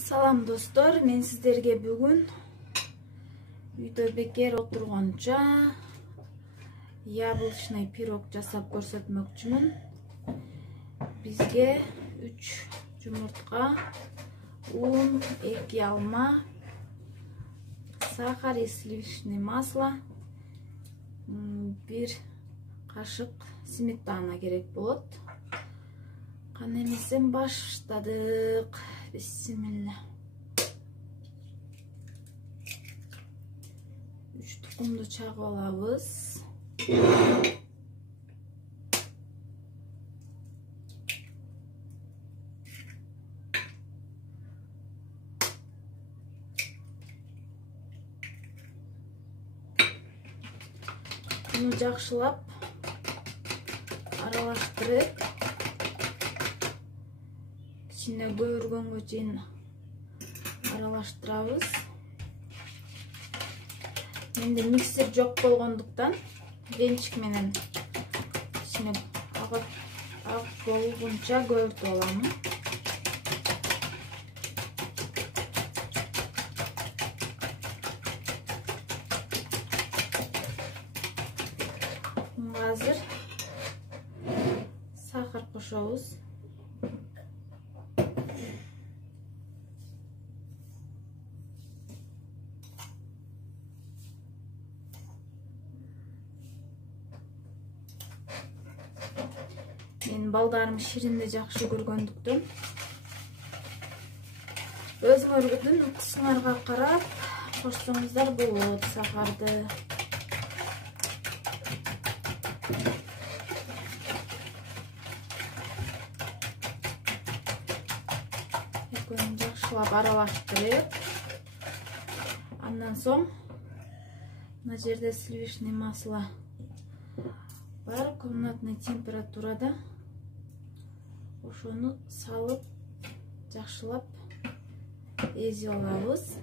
Салам достор, мен сіздерге бүгін үйдө бекер отурганча яблочный пирог жасап көрсөтмөкчүмүн. Бизге 3 жумуртка, un, 2 алма, сахар и сливочное масло, 1 кашык сметана керек болот. Кана эмесем баштадык. Бисмилла. 3 тукумду чагып алабыз. Буну жакшылап аралаштырып, içine көйүргөнгө чейин аралаштырабыз. Менде миксер жок болгондуктан венчик менен içine ак болгунча көйүртүп алам. Азыр сахар кошобуз. Мен балдарым ширинди жакшы көргөндүктөн өзүңөрдүн ыкысыңарга карап кошсоңуздар болот сахарды. Экөөнү жакшылап аралаштырып, андан соң мына жерде сливочный масло бар, комнатный температурада. Ошону салып, жакшылап эзип алабыз.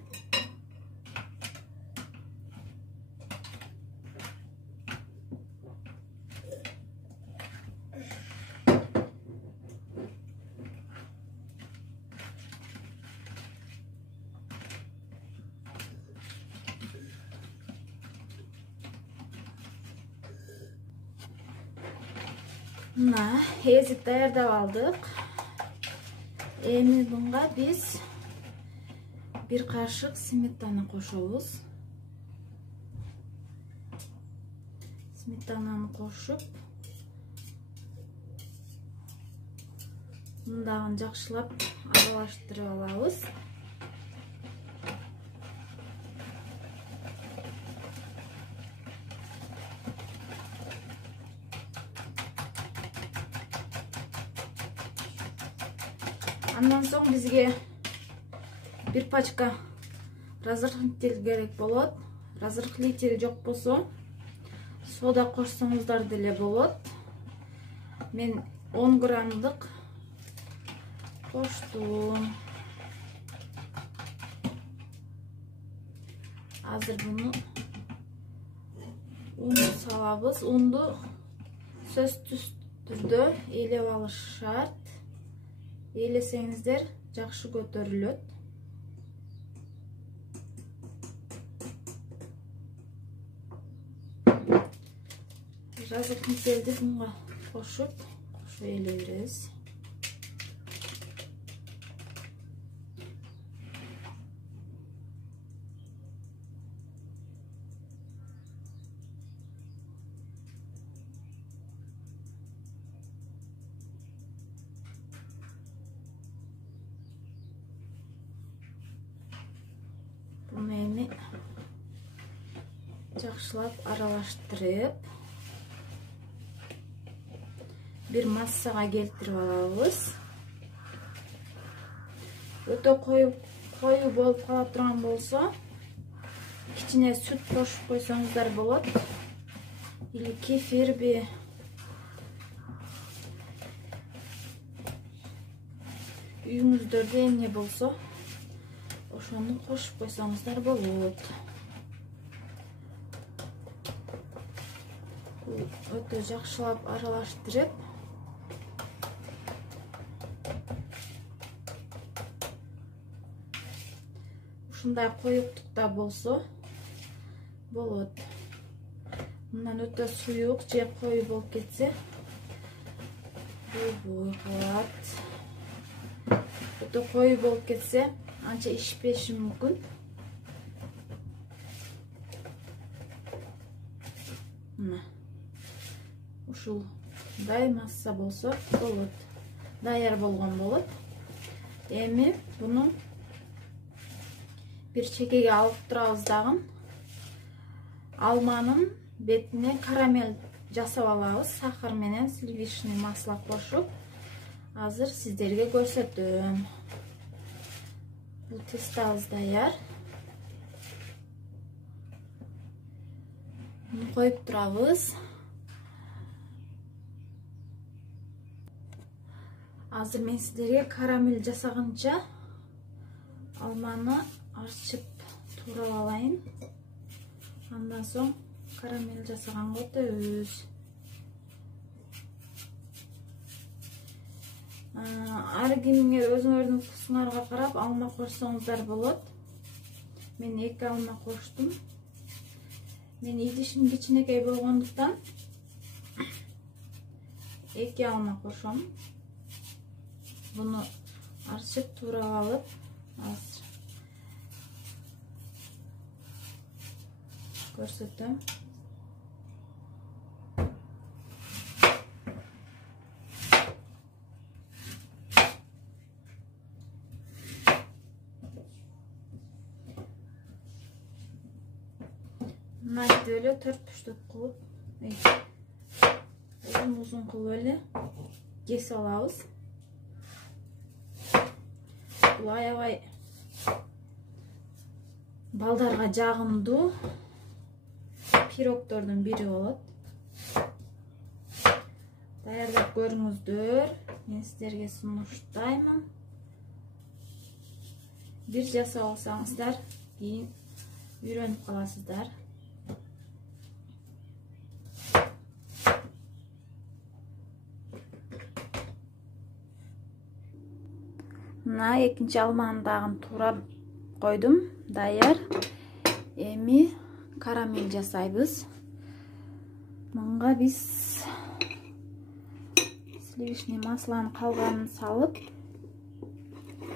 Мына эзип даярдап алдык. Эми bunga биз 1 кашык сметана кошобуз. Сметананы кошуп, мындагын жакшылап аралаштырып алабыз. Андан соң бизге 1 пачка разрыхлитель керек болот. Разрыхлитель жок болсо, сода кошсоңуздар деле болот. Мен 10 граммдык коштум. Азыр буну унду салабыз. Унду сөзсүз түрдө ээлеп алыш шарт. Елесеңіздер жакшы көтөрүлөт. Разрыхлительди bunga кошуп элей беребиз. Буну эми жакшылап аралаштырып, бир массага келтирип алабыз. Өтө коюу болуп кала турган болсо, ичине сүт кошуп койсоңуздар болот. Или кефирби. Үйүңүздөрдө эмне болсо, ошону кошуп койсоңуздар болот. Өтө жакшылап аралаштырып, ушундай коюктукта болсо болот. Мындан өтө суюк же кою болуп кетсе болбой калат. Өтө кою болуп кетсе анча ишпеши мүмкүн. Мына ушулдай масса болсо болот. Даяр болгон болот. Эми буну бир чекеге алып турабыз дагы. Алманын бетине карамель жасап алабыз. Сахар менен сливочный масло кошуп. Азыр сиздерге көрсөтөм. Бул тестабыз даяр. Буну коюп турабыз. Азыр мен сиздерге карамель жасаганча алманы арчып турап алайын. Андан соң карамель жасаганга өтөбүз. Ар кимиңер өзүңөрдүн вкусуңарга карап алма кошсоңуздар болот. Мен 2 алма коштум. Мен идишим кичинекей болгондуктан 2 алма кошом. Буну арчып турап алып, азыр көрсөтөм. Мынайтип эле 4 буштук кылып, узун кылып эле кесип алабыз. Бул аябай балдарга жагымдуу пирогдордун бири болот. Даярдап көрүңүздөр. Мен сиздерге сунуштаймын. Бир жасап алсаңыздар, кийин үйрөнүп каласыздар. Мына экинчи алманы дагы турап койдум. Даяр. Эми карамель жасайбыз. Мынга биз сливочный маслонун калганын салып,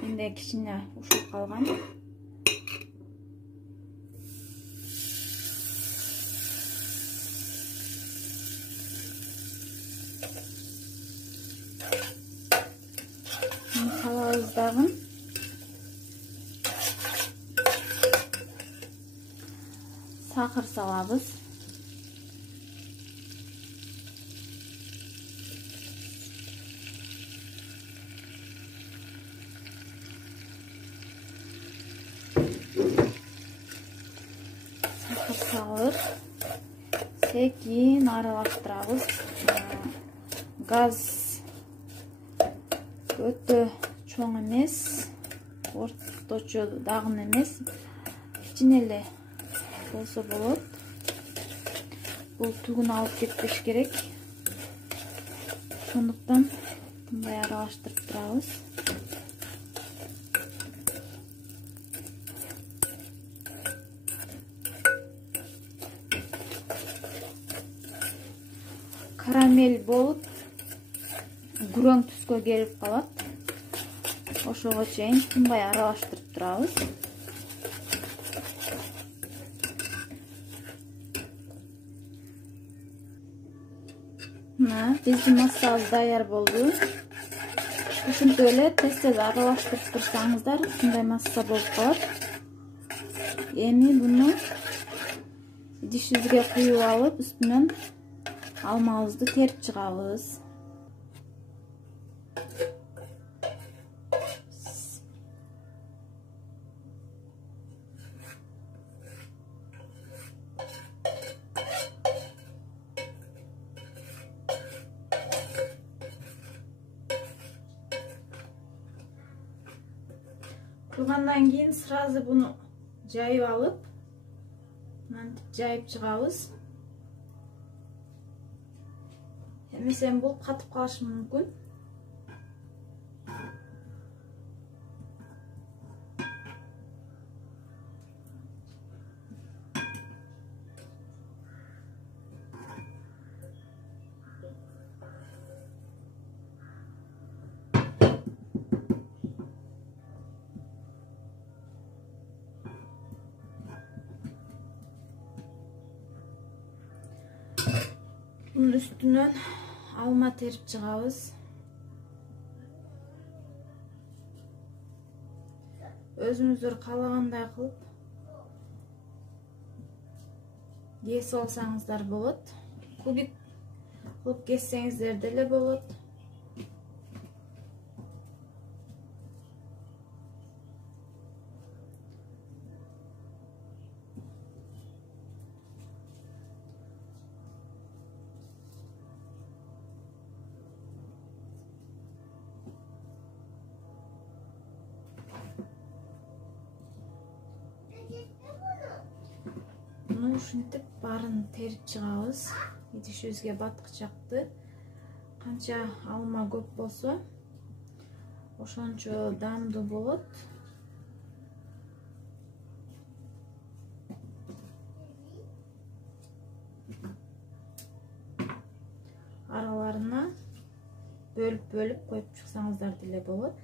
энде кичине ушул калган. Салабыз дагы. Сахар салабыз. Сахар салып, секин аралаштырабыз. Газ өтө чоң эмес, орточо дагы эмес, кичине эле болсо болот. Бул түгүн алып кетпеш керек. Ошондуктан мындай аралаштырып турабыз. Карамель болуп, күрөң түскө келип калат. Ошого чейин тынбай аралаштырып турабыз. Мына биздин массабыз даяр болду. Ушинтип эле тез-тез аралаштырып турсаңыздар, ушундай масса болуп калат. Эми буну идишибизге куюп алып, үстүнөн алмабызды терип чыгабыз. Куйгандан кийин сразу буну жайып алып, мынтип жайып чыгабыз. Эмесем бул катып калышы мүмкүн. Bunun üstünden alma terip çıqabız. Özünüzдөр kalagандай kılıp kese olsаңыздар болот. Кубик kılıp kessеңиздер деле болот. Bunu ушинтип барын терип чыгабыз. Идишибизге баткычакты. Канча алма көп болсо, ошончо дамдуу болот. Араларына бөлүп коюп чыксаңыздар деле болот.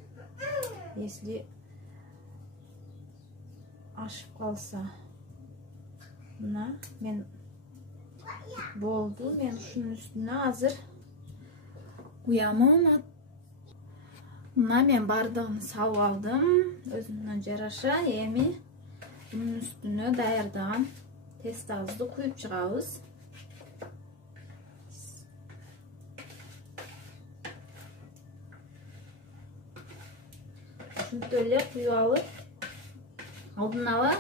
Если ашып калса, мына мен болду. Мен ушунун үстүнө азыр куямын. Мына мен бардыгын салып алдым. Өзүнө жараша эми бунун үстүнө даярдаган тестабызды куюп чыгабыз. Ушинтип эле куюп алып, алдын ала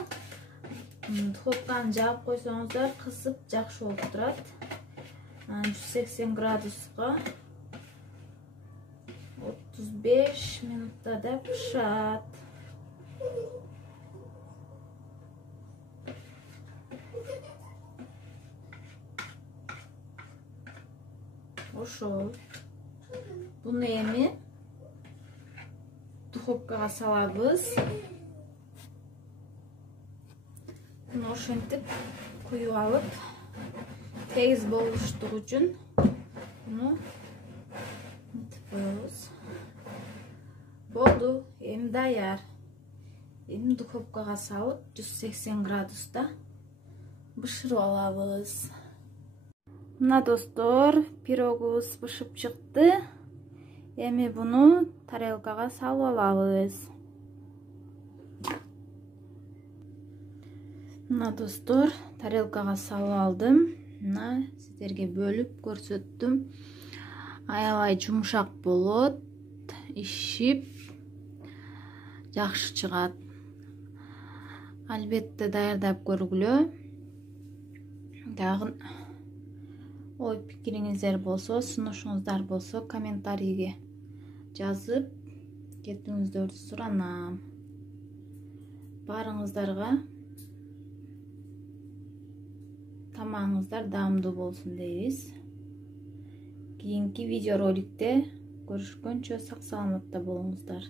духовканы жаап койсоңуздар кысып жакшы болуп турат. 180 градуска 35 минуттада пишат. Ошол. Буну эми духовкага салабыз. Буну ошентип куюп алып, тегиз болуштугу үчүн буну мынтип коебуз. Болду, эми даяр. Эми духовкага салып 180 градуста бышырып алабыз. Мына достор, пирогубуз бышып чыкты. Эми буну тарелкага салып алабыз. Мына достор, тарелкага салып алдым. Мына сиздерге бөлүп көрсөттүм. Аябай жумшак болот, ишип жакшы чыгат. Албетте даярдап көргүлө. Дагы ой пикириңиздер болсо, сунушуңуздар болсо, комментарийге жазып кетүүңүздөрдү суранам. Барыңыздарга тамагыңыздар даамдуу болсун дейбиз. Кийинки видеороликте көрүшкөнчө сак саламатта болуңуздар.